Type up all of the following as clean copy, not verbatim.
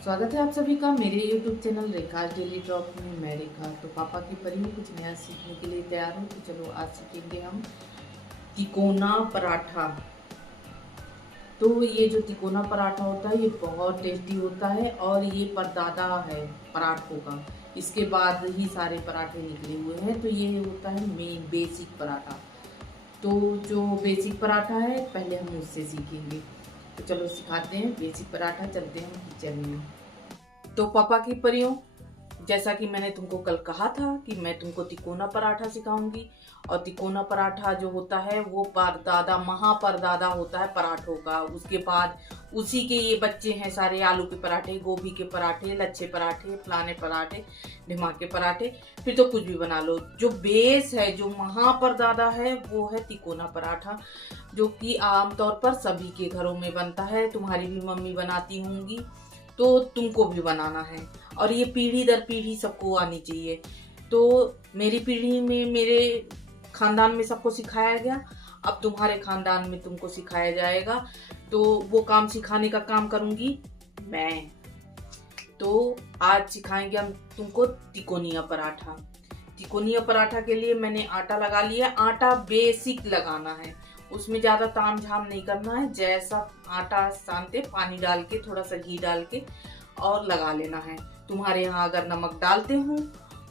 स्वागत है आप सभी का मेरे YouTube चैनल रेखा डेली टॉक में। मैं रेखा तो पापा की परी हूँ, कुछ नया सीखने के लिए तैयार हूँ। तो चलो आज सीखेंगे हम तिकोना पराठा। तो ये जो तिकोना पराठा होता है ये बहुत टेस्टी होता है और ये परदादा है पराठों का। इसके बाद ही सारे पराठे निकले हुए हैं। तो ये होता है मेन बेसिक पराठा। तो जो बेसिक पराठा है पहले हम उससे सीखेंगे। तो चलो सिखाते हैं बेसिक पराठा। चलते हैं किचन में। तो पापा की परियों, जैसा कि मैंने तुमको कल कहा था कि मैं तुमको तिकोना पराठा सिखाऊंगी। और तिकोना पराठा जो होता है वो परदादा महापरदादा होता है पराठों का। उसके बाद उसी के ये बच्चे हैं सारे, आलू के पराठे, गोभी के पराठे, लच्छे पराठे, फलाने पराठे, ढिमाके पराठे, फिर तो कुछ भी बना लो। जो बेस है, जो महापरदादा है, वो है तिकोना पराठा, जो कि आमतौर पर सभी के घरों में बनता है। तुम्हारी भी मम्मी बनाती होंगी तो तुमको भी बनाना है। और ये पीढ़ी दर पीढ़ी सबको आनी चाहिए। तो मेरी पीढ़ी में, मेरे खानदान में सबको सिखाया गया, अब तुम्हारे खानदान में तुमको सिखाया जाएगा। तो वो काम सिखाने का काम करूंगी मैं। तो आज सिखाएंगे हम तुमको तिकोनिया पराठा। तिकोनिया पराठा के लिए मैंने आटा लगा लिया। आटा बेसिक लगाना है, उसमें ज्यादा ताम झाम नहीं करना है। जैसा आटा सानते पानी डाल के, थोड़ा सा घी डाल के और लगा लेना है। तुम्हारे यहाँ अगर नमक डालते हो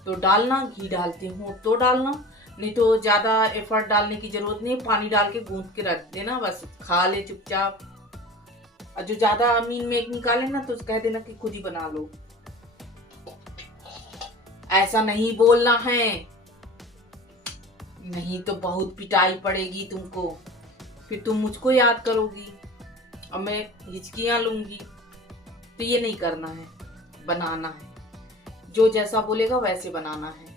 तो डालना, घी डालते हो तो डालना, नहीं तो ज्यादा एफर्ट डालने की जरूरत नहीं। पानी डाल के गूंथ के रख देना, बस खा ले चुपचाप। और जो ज्यादा अमीन में एक निकाले ना तो कह देना कि खुद ही बना लो। ऐसा नहीं बोलना है, नहीं तो बहुत पिटाई पड़ेगी तुमको। फिर तुम मुझको याद करोगी और मैं हिचकियां लूंगी। तो ये नहीं करना है, बनाना है। जो जैसा बोलेगा वैसे बनाना है।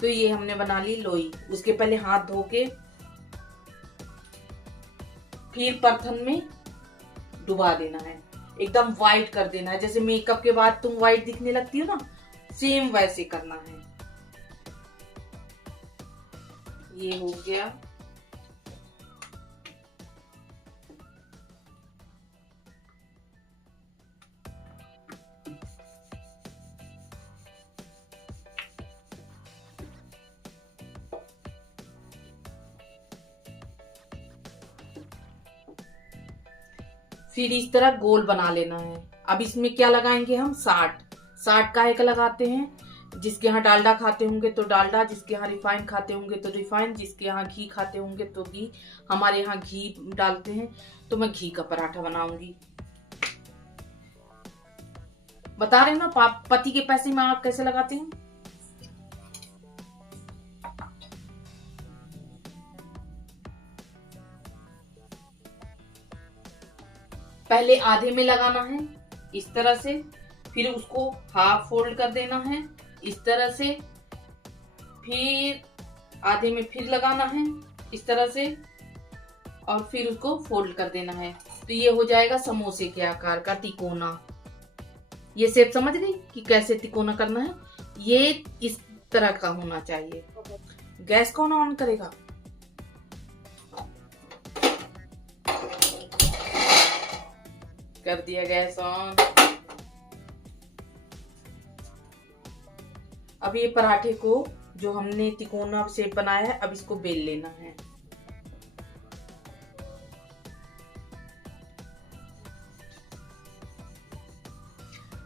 तो ये हमने बना ली लोई। उसके पहले हाथ धो के फिर परथन में डुबा देना है, एकदम वाइट कर देना है। जैसे मेकअप के बाद तुम वाइट दिखने लगती हो ना, सेम वैसे करना है। ये हो गया। फिर इस तरह गोल बना लेना है। अब इसमें क्या लगाएंगे हम? साठ। साठ काहे का लगाते हैं? जिसके यहाँ डालडा खाते होंगे तो डालडा, जिसके यहाँ रिफाइंड खाते होंगे तो रिफाइंड, जिसके यहाँ घी खाते होंगे तो घी। हमारे यहाँ घी डालते हैं तो मैं घी का पराठा बनाऊंगी। बता रहे ना पति के पैसे में आप कैसे लगाते हैं। पहले आधे में लगाना है इस तरह से, फिर उसको हाफ फोल्ड कर देना है इस तरह से, फिर आधे में फिर लगाना है इस तरह से और फिर उसको फोल्ड कर देना है। तो ये हो जाएगा समोसे के आकार का तिकोना। ये शेप समझ गई कि कैसे तिकोना करना है? ये इस तरह का होना चाहिए। गैस कौन ऑन करेगा? कर दिया गैस ऑन। अब ये पराठे को जो हमने तिकोना शेप बनाया है, अब इसको बेल लेना है।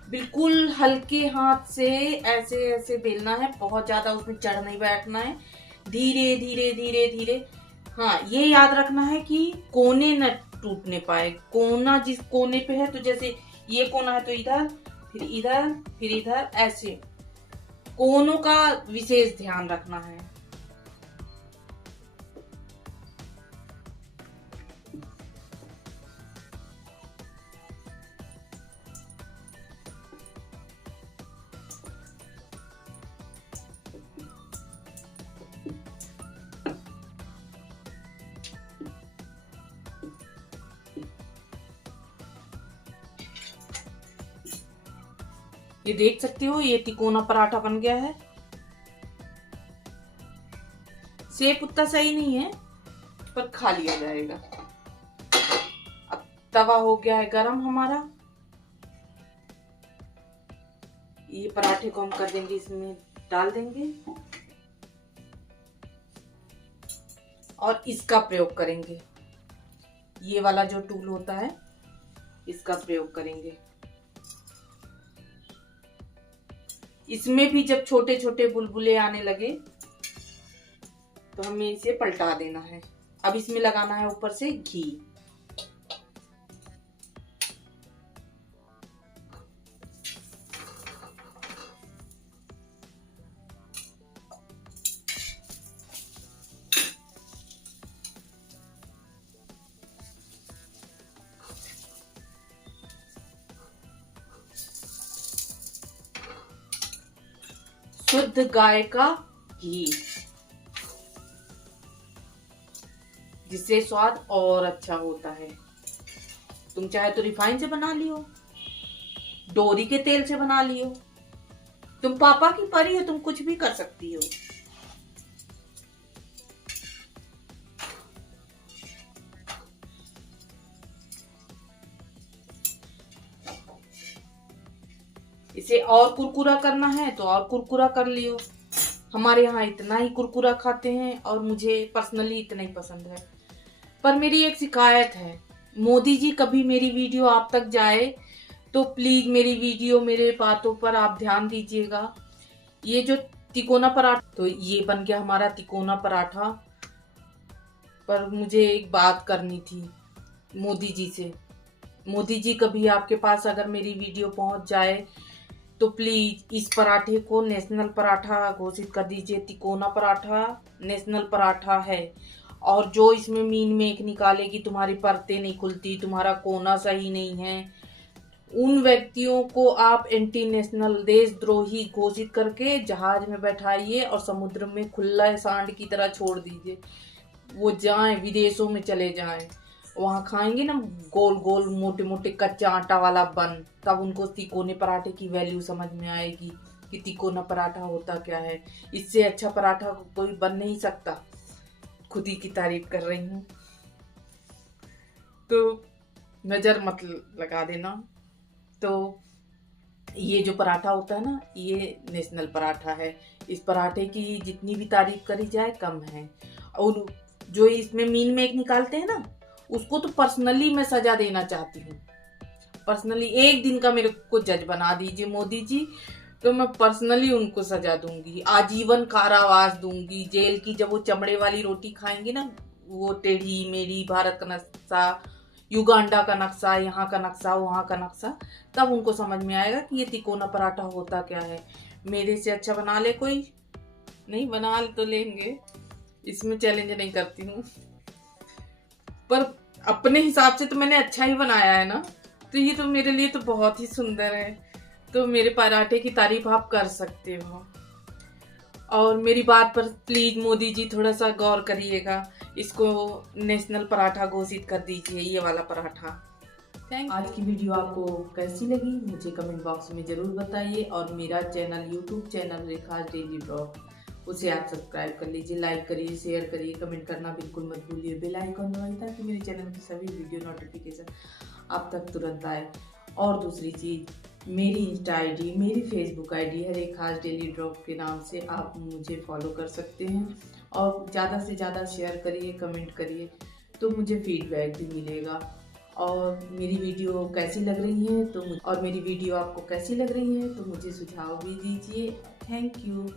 बिल्कुल हल्के हाथ से ऐसे ऐसे बेलना है, बहुत ज्यादा उसमें चढ़ नहीं बैठना है। धीरे धीरे धीरे धीरे। हाँ, ये याद रखना है कि कोने न टूटने पाए। कोना जिस कोने पे है, तो जैसे ये कोना है तो इधर, फिर इधर, फिर इधर, ऐसे कोनों का विशेष ध्यान रखना है। ये देख सकते हो, ये तिकोना पराठा बन गया है। शेप उतना सही नहीं है पर खा लिया जाएगा। अब तवा हो गया है गरम हमारा। ये पराठे को हम कर देंगे, इसमें डाल देंगे और इसका प्रयोग करेंगे। ये वाला जो टूल होता है इसका प्रयोग करेंगे। इसमें भी जब छोटे छोटे बुलबुले आने लगे तो हमें इसे पलटा देना है। अब इसमें लगाना है ऊपर से घी। शुद्ध गाय का घी, जिससे स्वाद और अच्छा होता है। तुम चाहे तो रिफाइन से बना लियो, डोरी के तेल से बना लियो, तुम पापा की परी हो, तुम कुछ भी कर सकती हो। इसे और कुरकुरा करना है तो और कुरकुरा कर लियो। हमारे यहाँ इतना ही कुरकुरा खाते हैं और मुझे पर्सनली इतना ही पसंद है। पर मेरी एक शिकायत है, मोदी जी कभी मेरी वीडियो आप तक जाए तो प्लीज मेरी वीडियो, मेरे बातों पर आप ध्यान दीजिएगा। ये जो तिकोना पराठा, तो ये बन गया हमारा तिकोना पराठा। पर मुझे एक बात करनी थी मोदी जी से। मोदी जी कभी आपके पास अगर मेरी वीडियो पहुंच जाए तो प्लीज इस पराठे को नेशनल पराठा घोषित कर दीजिए। तिकोना पराठा नेशनल पराठा है। और जो इसमें मीन मेख निकालेगी, तुम्हारी परतें नहीं खुलती, तुम्हारा कोना सही नहीं है, उन व्यक्तियों को आप एंटी नेशनल देशद्रोही घोषित करके जहाज में बैठाइए और समुद्र में खुला सांड की तरह छोड़ दीजिए। वो जाएं, विदेशों में चले जाएं, वहां खाएंगे ना गोल गोल मोटे मोटे कच्चा आटा वाला बन, तब उनको तिकोने पराठे की वैल्यू समझ में आएगी कि तिकोना पराठा होता क्या है। इससे अच्छा पराठा कोई बन नहीं सकता। खुद ही की तारीफ कर रही हूँ तो नजर मत लगा देना। तो ये जो पराठा होता है ना, ये नेशनल पराठा है। इस पराठे की जितनी भी तारीफ करी जाए कम है। और जो इसमें मीन मेख निकालते हैं ना, उसको तो पर्सनली मैं सजा देना चाहती हूँ। पर्सनली एक दिन का मेरे को जज बना दीजिए मोदी जी, तो मैं पर्सनली उनको सजा दूंगी, आजीवन कारावास दूंगी। जेल की जब वो चमड़े वाली रोटी खाएंगे ना, वो टेढ़ी मेढ़ी, भारत का नक्शा, युगांडा का नक्शा, यहाँ का नक्शा, वहाँ का नक्शा, तब उनको समझ में आएगा कि ये तिकोना पराठा होता क्या है। मेरे से अच्छा बना ले कोई? नहीं, बना तो लेंगे, इसमें चैलेंज नहीं करती हूँ, पर अपने हिसाब से तो मैंने अच्छा ही बनाया है ना। तो ये तो मेरे लिए तो बहुत ही सुंदर है। तो मेरे पराठे की तारीफ आप कर सकते हो। और मेरी बात पर प्लीज मोदी जी थोड़ा सा गौर करिएगा, इसको नेशनल पराठा घोषित कर दीजिए, ये वाला पराठा। Thank you. आज की वीडियो आपको कैसी लगी मुझे कमेंट बॉक्स में जरूर बताइए। और मेरा चैनल, यूट्यूब चैनल रेखा डेली ब्लॉग, उसे आप सब्सक्राइब कर लीजिए, लाइक करिए, शेयर करिए, कमेंट करना बिल्कुल मत भूलिए। बेल आइकन दबाइए ताकि मेरे चैनल की सभी वीडियो नोटिफिकेशन आप तक तुरंत आए। और दूसरी चीज़, मेरी इंस्टा आईडी, मेरी फेसबुक आईडी है रेखा डेली ड्रॉप के नाम से, आप मुझे फॉलो कर सकते हैं। और ज़्यादा से ज़्यादा शेयर करिए, कमेंट करिए, तो मुझे फीडबैक भी मिलेगा। और मेरी वीडियो कैसी लग रही है तो और मेरी वीडियो आपको कैसी लग रही है तो मुझे सुझाव भी दीजिए। Thank you.